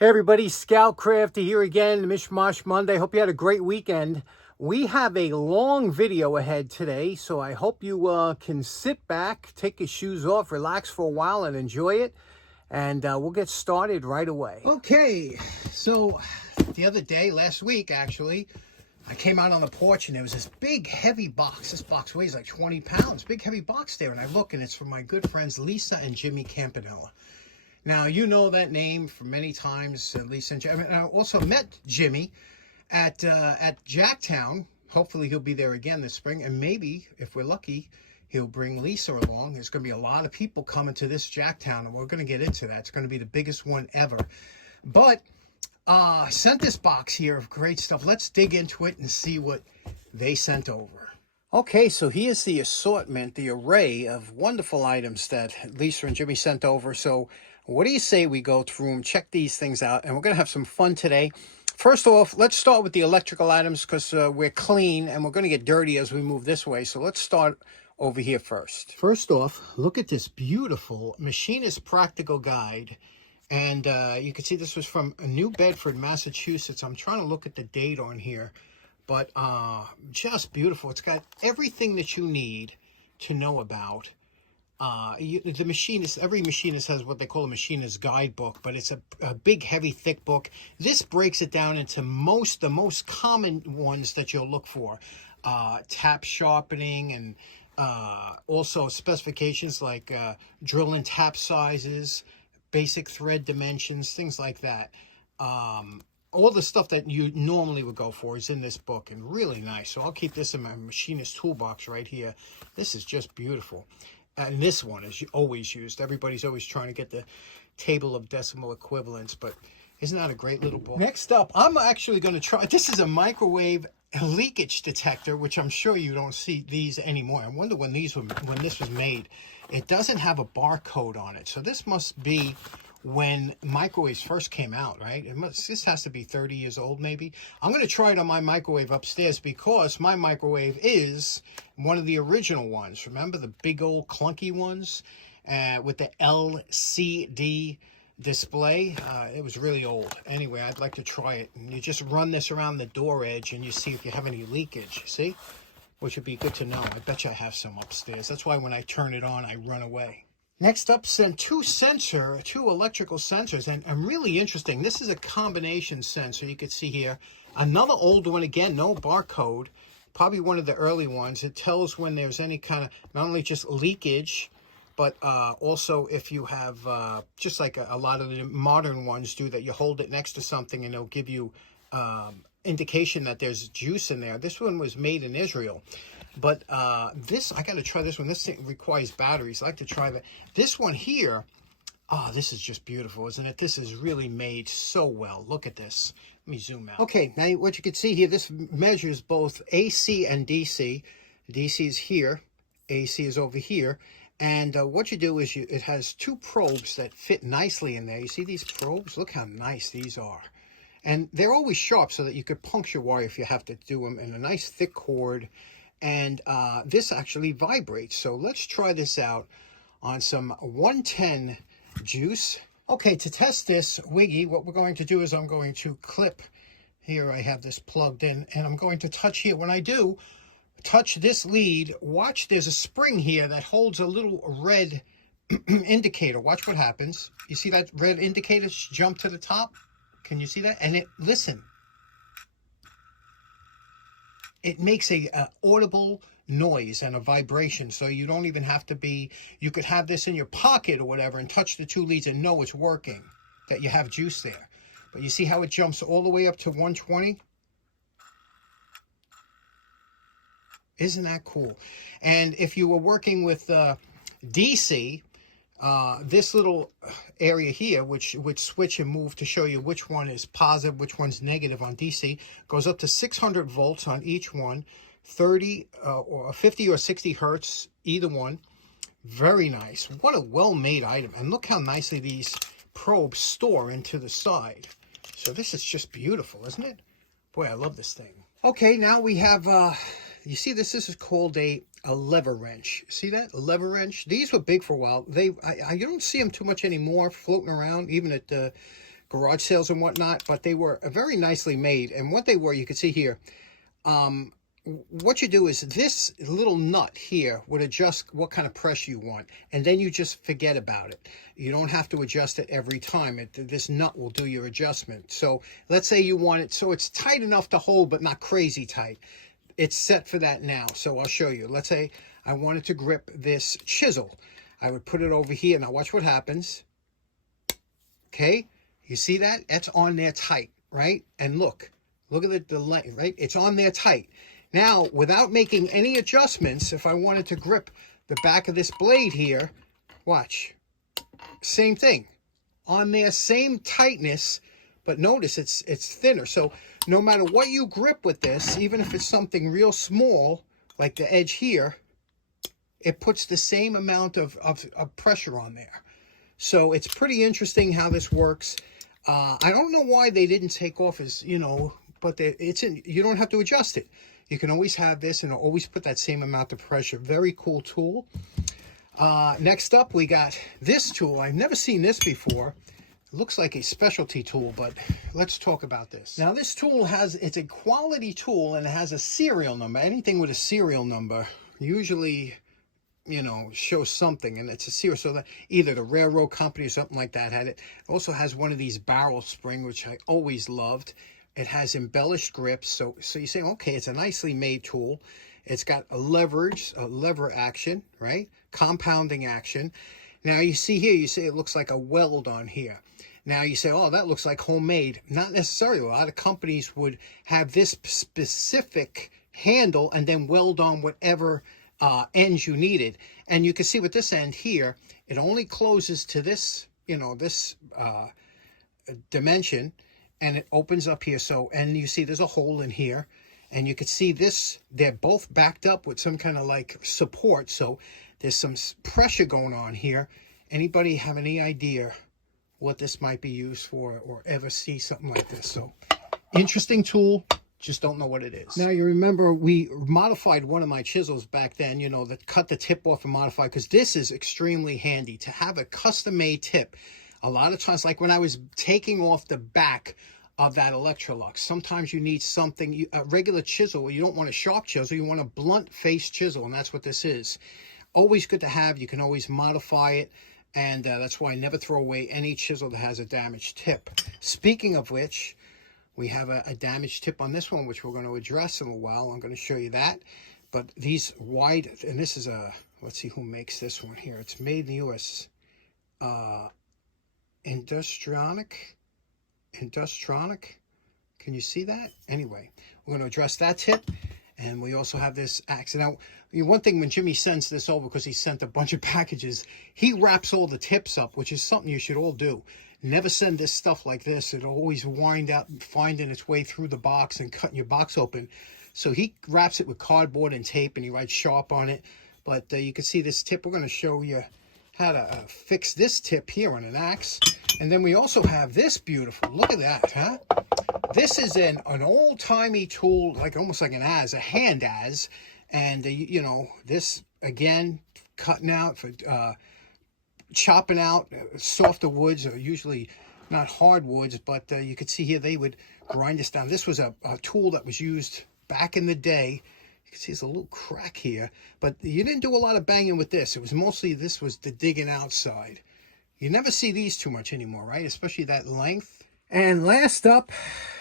Hey everybody, Scout Crafty here again, Mishmash Monday. Hope you had a great weekend. We have a long video ahead today, so I hope you can sit back, take your shoes off, relax for a while and enjoy it. And we'll get started right away. Okay, so the other day, last week actually, I came out on the porch and there was this big heavy box. This box weighs like 20 pounds, big heavy box there. And I look and it's from my good friends Lisa and Jimmy Campanella. Now, you know that name from many times, Lisa and Jimmy. I also met Jimmy at Jacktown. Hopefully he'll be there again this spring. And maybe, if we're lucky, he'll bring Lisa along. There's going to be a lot of people coming to this Jacktown, and we're going to get into that. It's going to be the biggest one ever. But sent this box here of great stuff. Let's dig into it and see what they sent over. Okay, so here's the assortment, the array of wonderful items that Lisa and Jimmy sent over. So what do you say we go through them, check these things out, and we're going to have some fun today. First off, let's start with the electrical items because we're clean and we're going to get dirty as we move this way. So let's start over here first. First off, look at this beautiful Machinist Practical Guide. And you can see this was from New Bedford, Massachusetts. I'm trying to look at the date on here. But just beautiful. It's got everything that you need to know about. The machinist, every machinist has what they call a machinist guidebook, but it's a big, heavy, thick book. This breaks it down into the most common ones that you'll look for. Tap sharpening and also specifications like drill and tap sizes, basic thread dimensions, things like that. All the stuff that you normally would go for is in this book, and really nice. So I'll keep this in my machinist toolbox right here. This is just beautiful. And this one is always used. Everybody's always trying to get the table of decimal equivalents, but isn't that a great little book? Next up, I'm actually going to try, this is a microwave leakage detector, which I'm sure you don't see these anymore. I wonder when this was made. It doesn't have a barcode on it, so this must be when microwaves first came out, right? This has to be 30 years old, maybe. I'm going to try it on my microwave upstairs because my microwave is one of the original ones. Remember the big old clunky ones with the LCD display? It was really old. Anyway, I'd like to try it. And you just run this around the door edge and you see if you have any leakage. See? Which would be good to know. I bet you I have some upstairs. That's why when I turn it on, I run away. Next up, sent two electrical sensors, and really interesting. This is a combination sensor. You can see here another old one again, no barcode, probably one of the early ones. It tells when there's any kind of not only just leakage, but also if you have just like a lot of the modern ones do, that you hold it next to something and it'll give you indication that there's juice in there. This one was made in Israel. But this, I got to try this one. This thing requires batteries. I like to try that. This one here, oh, this is just beautiful, isn't it? This is really made so well. Look at this. Let me zoom out. Okay, now what you can see here, this measures both AC and DC. DC is here. AC is over here. And what you do is it has two probes that fit nicely in there. You see these probes? Look how nice these are. And they're always sharp so that you could puncture wire if you have to do them in a nice thick cord. And this actually vibrates. So let's try this out on some 110 juice. Okay, to test this Wiggy, what we're going to do is I'm going to clip. Here I have this plugged in, and I'm going to touch here. When I do touch this lead, watch, there's a spring here that holds a little red indicator. Watch what happens. You see that red indicator jump to the top? Can you see that? And listen. It makes a audible noise and a vibration, so you don't even have to be, you could have this in your pocket or whatever and touch the two leads and know it's working, that you have juice there. But you see how it jumps all the way up to 120? Isn't that cool? And if you were working with DC, this little area here, which would switch and move to show you which one is positive, which one's negative on DC, goes up to 600 volts on each one, 30 or 50 or 60 hertz, either one. Very nice. What a well-made item. And look how nicely these probes store into the side. So this is just beautiful, isn't it? Boy, I love this thing. Okay, now we have, you see this is called a lever wrench. See that? A lever wrench. These were big for a while. You don't see them too much anymore floating around, even at garage sales and whatnot, but they were very nicely made. And what they were, you can see here, what you do is this little nut here would adjust what kind of pressure you want, and then you just forget about it. You don't have to adjust it every time. This nut will do your adjustment. So let's say you want it so it's tight enough to hold but not crazy tight. It's set for that now. So I'll show you. Let's say I wanted to grip this chisel. I would put it over here. Now watch what happens. Okay, you see that? That's on there tight, right? And look at the length, right? It's on there tight. Now, without making any adjustments, if I wanted to grip the back of this blade here, watch, same thing. On there, same tightness, but notice it's thinner. So no matter what you grip with this, even if it's something real small, like the edge here, it puts the same amount of pressure on there. So it's pretty interesting how this works. I don't know why they didn't take off as, you know, but you don't have to adjust it. You can always have this and always put that same amount of pressure. Very cool tool. Next up, we got this tool. I've never seen this before. It looks like a specialty tool, but let's talk about this. Now, this tool it's a quality tool, and it has a serial number. Anything with a serial number usually, you know, shows something, and it's a serial. So that either the railroad company or something like that had it. It also has one of these barrel spring, which I always loved. It has embellished grips, so you say, okay, it's a nicely made tool. It's got a lever action, right? Compounding action. Now you see here, you say it looks like a weld on here. Now you say, oh, that looks like homemade. Not necessarily. A lot of companies would have this specific handle and then weld on whatever ends you needed. And you can see with this end here, it only closes to this, you know, this dimension. And it opens up here. So, and you see there's a hole in here, and you can see this, they're both backed up with some kind of like support. So there's some pressure going on here. Anybody have any idea what this might be used for, or ever see something like this? So interesting tool, just don't know what it is. Now you remember we modified one of my chisels back then, you know, that cut the tip off and modify, because this is extremely handy to have a custom made tip. A lot of times, like when I was taking off the back of that Electrolux, sometimes you need something, a regular chisel, you don't want a sharp chisel, you want a blunt face chisel, and that's what this is. Always good to have. You can always modify it, and that's why I never throw away any chisel that has a damaged tip. Speaking of which, we have a damaged tip on this one, which we're going to address in a while. I'm going to show you that. But these wide, and this is let's see who makes this one here. It's made in the U.S. Industronic. Can you see that? Anyway, we're going to address that tip, and we also have this axe. Now, one thing when Jimmy sends this over, because he sent a bunch of packages, he wraps all the tips up, which is something you should all do. Never send this stuff like this. It'll always wind up finding its way through the box and cutting your box open. So he wraps it with cardboard and tape, and he writes sharp on it. But you can see this tip. We're going to show you how to fix this tip here on an axe. And then we also have this beautiful, look at that, huh? This is an old-timey tool, like almost like a hand as. And, you know, this, again, cutting out, for chopping out softer woods, or usually not hardwoods, but you could see here they would grind this down. This was a tool that was used back in the day. You can see there's a little crack here, but you didn't do a lot of banging with this. It was mostly, this was the digging outside. You never see these too much anymore, right? Especially that length. And last up,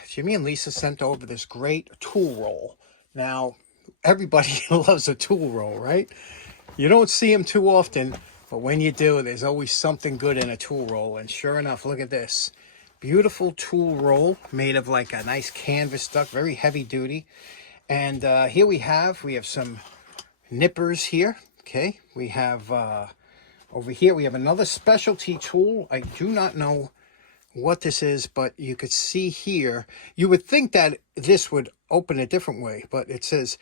Jimmy and Lisa sent over this great tool roll. Now, everybody loves a tool roll, right? You don't see them too often, but when you do, there's always something good in a tool roll. And sure enough, look at this. Beautiful tool roll made of like a nice canvas duck, very heavy duty. And here we have some nippers here. Okay, we have over here we have another specialty tool. I do not know what this is, but you could see here, you would think that this would open a different way, but it says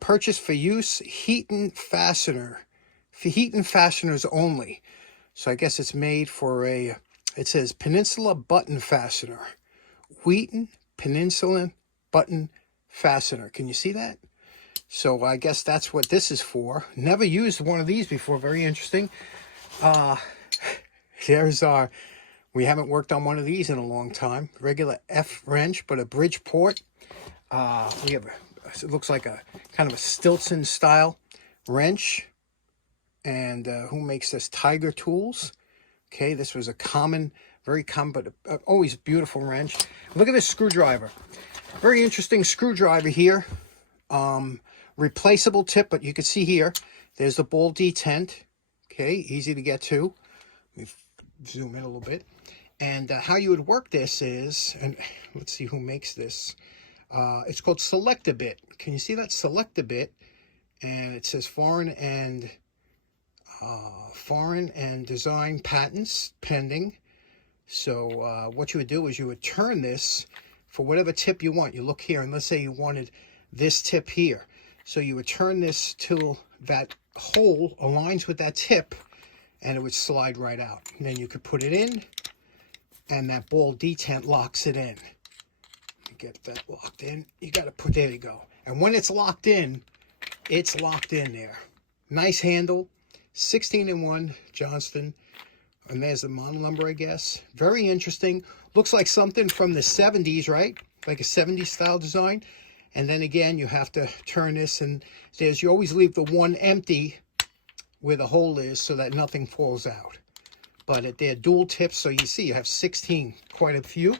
purchase for use, Heaton fastener, for Heaton fasteners only. So I guess it's made for it says Peninsula button fastener, Wheaton Peninsula button fastener. Can you see that? So I guess that's what this is for. Never used one of these before. Very interesting. We haven't worked on one of these in a long time. Regular F wrench, but a Bridgeport. We have, it looks like a kind of a Stilson style wrench. And who makes this? Tiger Tools. Okay, this was a common, very common, but always beautiful wrench. Look at this screwdriver. Very interesting screwdriver here. Replaceable tip, but you can see here, there's the ball detent. Okay, easy to get to. Let me zoom in a little bit. And how you would work this is, and let's see who makes this. It's called Select-A-Bit. Can you see that? Select-A-Bit? And it says foreign and design patents pending. So what you would do is you would turn this for whatever tip you want. You look here, and let's say you wanted this tip here. So you would turn this till that hole aligns with that tip, and it would slide right out. And then you could put it in, and that ball detent locks it in. You get that locked in. You got to put, there you go. And when it's locked in, it's locked in there. Nice handle, 16-in-1 Johnston. And there's the model number, I guess. Very interesting. Looks like something from the 70s, right? Like a 70s style design. And then again, you have to turn this, and there's, you always leave the one empty where the hole is so that nothing falls out. But they're dual tips, so you see you have 16, quite a few.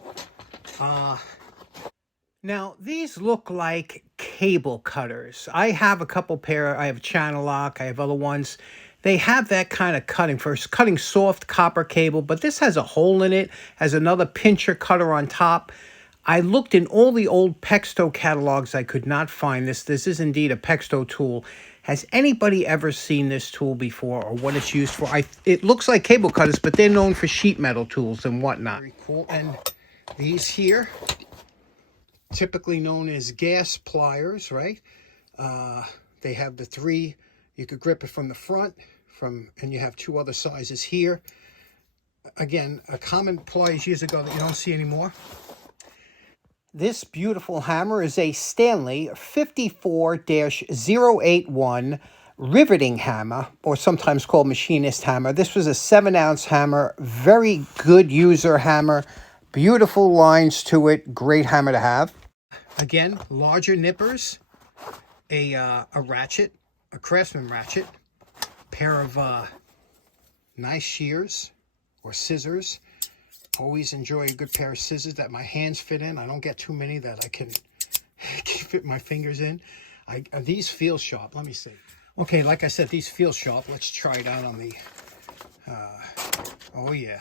Now, these look like cable cutters. I have a couple pair. I have a Channel Lock. I have other ones. They have that kind of cutting for cutting soft copper cable, but this has a hole in it, has another pincher cutter on top. I looked in all the old Pexto catalogs. I could not find this. This is indeed a Pexto tool. Has anybody ever seen this tool before, or what it's used for? It looks like cable cutters, but they're known for sheet metal tools and whatnot. Very cool. And these here, typically known as gas pliers, right? They have the three. You could grip it from the front, and you have two other sizes here. Again, a common pliers years ago that you don't see anymore. This beautiful hammer is a Stanley 54-081 riveting hammer, or sometimes called machinist hammer. This was a 7-ounce hammer, very good user hammer, beautiful lines to it, great hammer to have. Again, larger nippers, a ratchet, a Craftsman ratchet, pair of nice shears or scissors. Always enjoy a good pair of scissors that my hands fit in. I don't get too many that I can fit my fingers in. These feel sharp. Let me see. Okay, like I said, these feel sharp. Let's try it out on the... oh, yeah.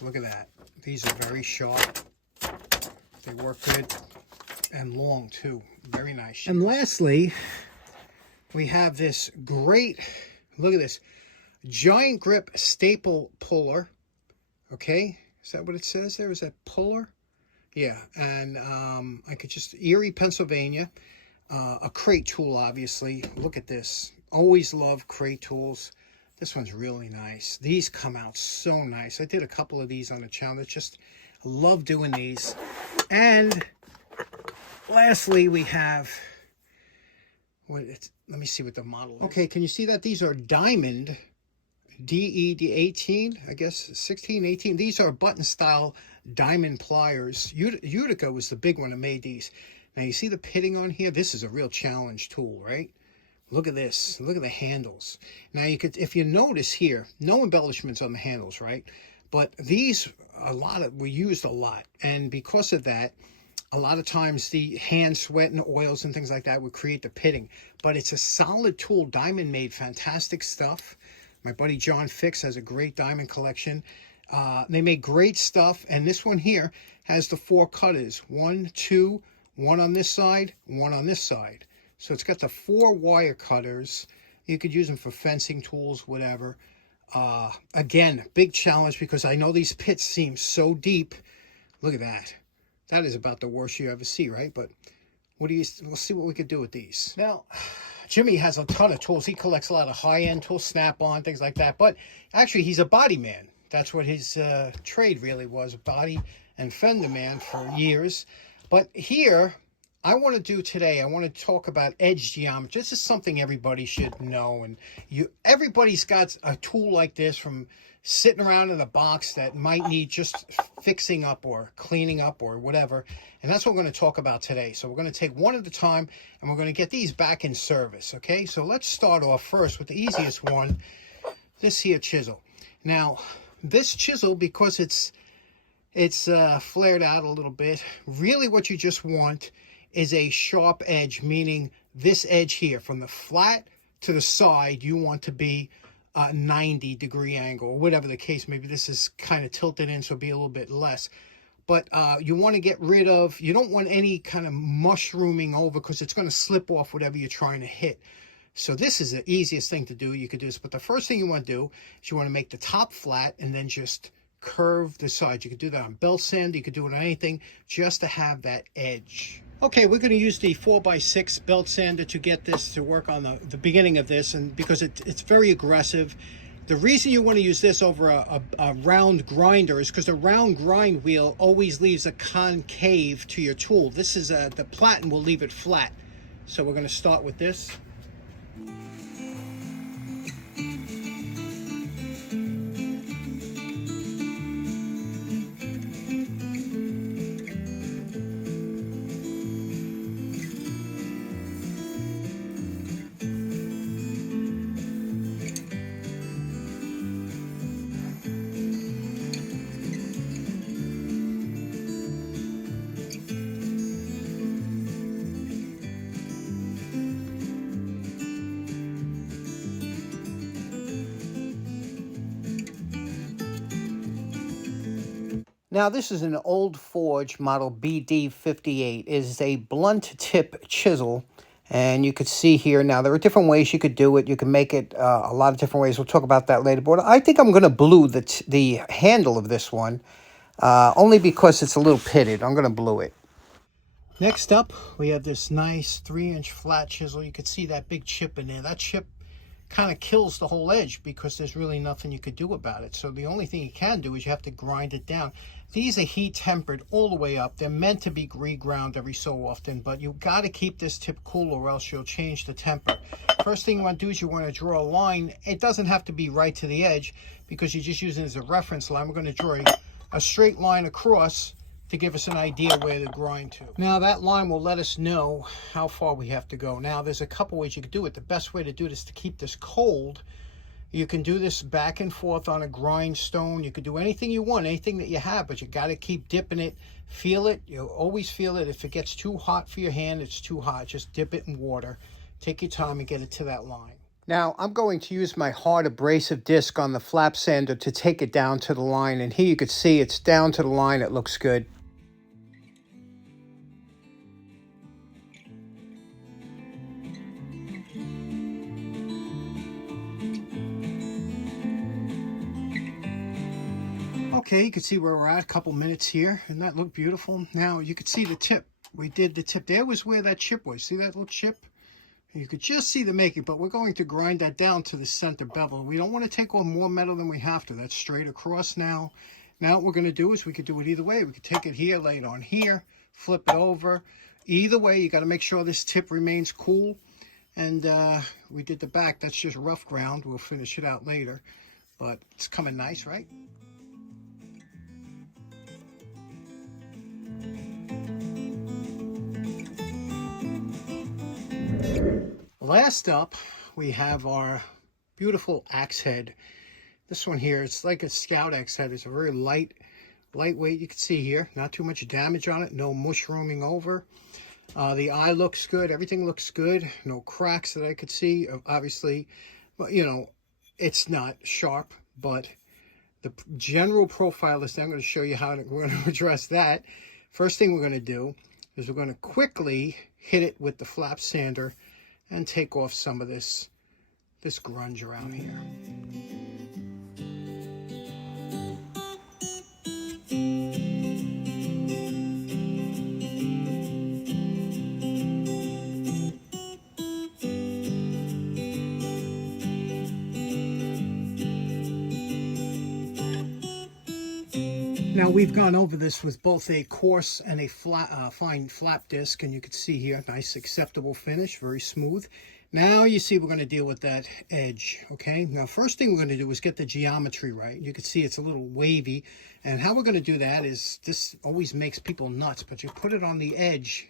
Look at that. These are very sharp. They work good and long, too. Very nice. And lastly, we have this great... Look at this. Giant Grip staple puller. Okay, is that what it says there? Is that puller? Yeah, and I could just, Erie, Pennsylvania. A crate tool, obviously. Look at this. Always love crate tools. This one's really nice. These come out so nice. I did a couple of these on the channel. Just love doing these. And lastly, we have, let me see what the model is. Okay, can you see that? These are Diamond DED18, I guess 16, 18. These are button style diamond pliers. Utica was the big one that made these. Now you see the pitting on here? This is a real challenge tool, right? Look at this. Look at the handles. Now you could, if you notice here, no embellishments on the handles, right? But these, were used a lot. And because of that, a lot of times the hand sweat and oils and things like that would create the pitting. But it's a solid tool. Diamond made fantastic stuff. My buddy John Fix has a great diamond collection. They make great stuff. And this one here has the 4 cutters. 1, 2, 1 on this side, 1 on this side. So it's got the 4 wire cutters. You could use them for fencing tools, whatever. Again, big challenge because I know these pits seem so deep. Look at that. That is about the worst you ever see, right? But we'll see what we could do with these. Now, Jimmy has a ton of tools. He collects a lot of high-end tools, Snap-on, things like that. But actually, he's a body man. That's what his trade really was, body and fender man for years. But here, I want to do today, I want to talk about edge geometry. This is something everybody should know. And everybody's got a tool like this from sitting around in a box that might need just fixing up or cleaning up or whatever. And that's what we're going to talk about today. So we're going to take one at a time and we're going to get these back in service. Okay, so let's start off first with the easiest one, this here chisel. Now, this chisel, because it's flared out a little bit, really what you just want is a sharp edge, meaning this edge here from the flat to the side, you want to be 90-degree angle, or whatever the case. Maybe this is kind of tilted in, so be a little bit less. But you want to get rid of, you don't want any kind of mushrooming over, because it's going to slip off whatever you're trying to hit. So this is the easiest thing to do. You could do this, but the first thing you want to do is you want to make the top flat and then just curve the sides. You could do that on belt sand, you could do it on anything, just to have that edge. Okay, we're going to use the 4x6 belt sander to get this to work on the beginning of this, and because it's very aggressive. The reason you want to use this over a round grinder is because the round grind wheel always leaves a concave to your tool. This is the platen will leave it flat. So we're going to start with this. Now, this is an old Forge model BD58. It is a blunt tip chisel, and you could see here now there are different ways you could do it. You can make it a lot of different ways. We'll talk about that later. But I think I'm going to blue the handle of this one, only because it's a little pitted. I'm going to blue it. Next up, we have this nice 3-inch flat chisel. You could see that big chip in there. That chip kind of kills the whole edge because there's really nothing you could do about it. So the only thing you can do is you have to grind it down. These are heat tempered all the way up. They're meant to be reground every so often, but you've got to keep this tip cool or else you'll change the temper. First thing you want to do is you want to draw a line. It doesn't have to be right to the edge because you're just using it as a reference line. We're going to draw a straight line across to give us an idea where to grind to. Now that line will let us know how far we have to go. Now there's a couple ways you could do it. The best way to do this to keep this cold, you can do this back and forth on a grindstone. You could do anything you want, anything that you have, but you got to keep dipping it. Feel it. You'll always feel it. If it gets too hot for your hand, it's too hot. Just dip it in water. Take your time and get it to that line. Now, I'm going to use my hard abrasive disc on the flap sander to take it down to the line. And here you can see it's down to the line. It looks good. Okay, you can see where we're at, a couple minutes here, and that looked beautiful. Now you can see the tip. We did the tip. There was where that chip was. See that little chip? You could just see the making, but we're going to grind that down to the center bevel. We don't want to take on more metal than we have to. That's straight across now. Now what we're going to do is we could do it either way. We could take it here, lay it on here, flip it over. Either way, you got to make sure this tip remains cool. And we did the back. That's just rough ground. We'll finish it out later. But it's coming nice, right? Last up, we have our beautiful axe head. This one here, it's like a Scout axe head. It's a very lightweight. You can see here, not too much damage on it. No mushrooming over. The eye looks good. Everything looks good. No cracks that I could see. Obviously, but you know, it's not sharp. But the general profile is. I'm going to show you how we're going to address that. First thing we're going to do is we're going to quickly hit it with the flap sander and take off some of this grunge around here. Now we've gone over this with both a coarse and a fine flap disc, and you can see here, nice acceptable finish, very smooth. Now you see we're going to deal with that edge, okay? Now first thing we're going to do is get the geometry right. You can see it's a little wavy, and how we're going to do that is, this always makes people nuts, but you put it on the edge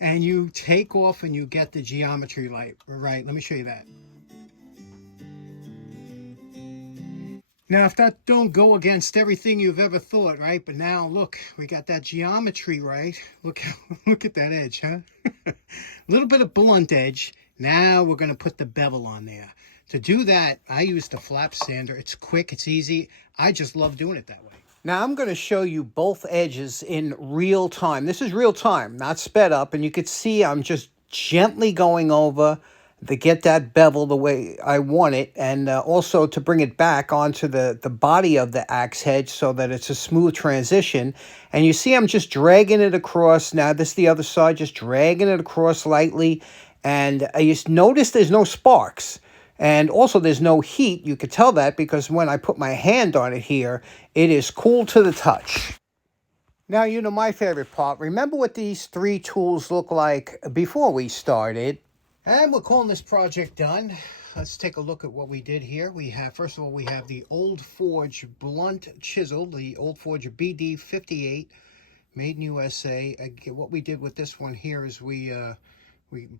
and you take off and you get the geometry right. Let me show you that. Now, if that don't go against everything you've ever thought, right? But now, look, we got that geometry right. Look at that edge, huh? A little bit of blunt edge. Now we're going to put the bevel on there. To do that, I use the flap sander. It's quick, it's easy. I just love doing it that way. Now, I'm going to show you both edges in real time. This is real time, not sped up. And you can see I'm just gently going over to get that bevel the way I want it, and also to bring it back onto the body of the axe head so that it's a smooth transition. And you see I'm just dragging it across. Now this is the other side, just dragging it across lightly. And you notice there's no sparks. And also there's no heat. You could tell that because when I put my hand on it here, it is cool to the touch. Now, you know my favorite part. Remember what these three tools look like before we started. And we're calling this project done. Let's take a look at what we did here. We have, first of all, we have the Old Forge blunt chisel, the Old Forge BD58, made in USA. What we did with this one here is we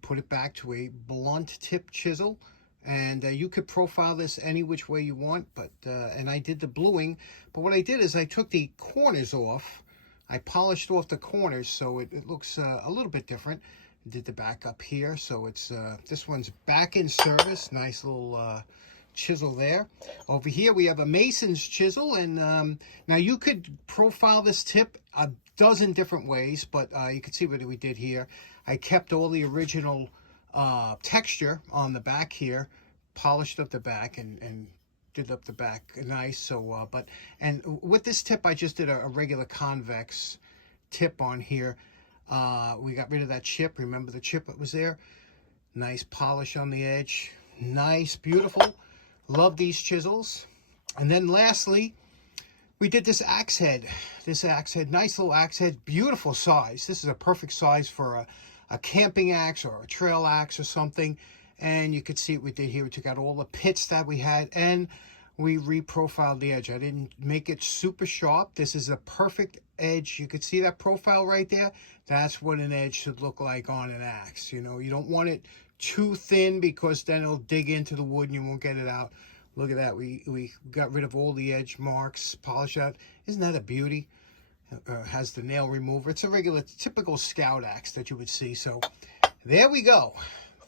put it back to a blunt tip chisel, and you could profile this any which way you want. But and I did the bluing. But what I did is I took the corners off. I polished off the corners so it looks a little bit different. Did the back up here, so it's this one's back in service. Nice little chisel there. Over here we have a mason's chisel, and now you could profile this tip a dozen different ways, but you can see what we did here. I kept all the original texture on the back here, polished up the back, and did up the back nice. So and with this tip I just did a regular convex tip on here. We got rid of that chip. Remember the chip that was there? Nice polish on the edge. Nice, beautiful. Love these chisels. And then lastly, we did this axe head. This axe head, nice little axe head, beautiful size. This is a perfect size for a camping axe or a trail axe or something. And you could see what we did here. We took out all the pits that we had and we reprofiled the edge. I didn't make it super sharp. This is a perfect edge. You could see that profile right there. That's what an edge should look like on an axe. You know, you don't want it too thin because then it'll dig into the wood and you won't get it out. Look at that. We got rid of all the edge marks, polished out. Isn't that a beauty? Has the nail remover. It's a regular, typical Scout axe that you would see. So there we go.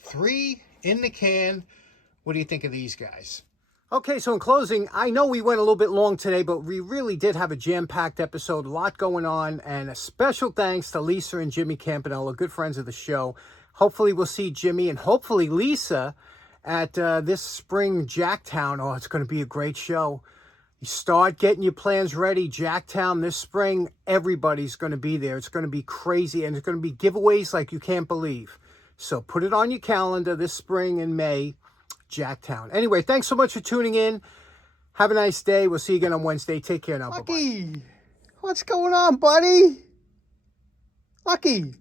3 in the can. What do you think of these guys? Okay, so in closing, I know we went a little bit long today, but we really did have a jam-packed episode, a lot going on, and a special thanks to Lisa and Jimmy Campanella, good friends of the show. Hopefully we'll see Jimmy and hopefully Lisa at this spring Jacktown. Oh, it's going to be a great show. You start getting your plans ready. Jacktown this spring, everybody's going to be there. It's going to be crazy, and it's going to be giveaways like you can't believe. So put it on your calendar this spring in May. Jacktown. Anyway, thanks so much for tuning in. Have a nice day. We'll see you again on Wednesday. Take care now. Lucky, bye-bye. What's going on, buddy? Lucky.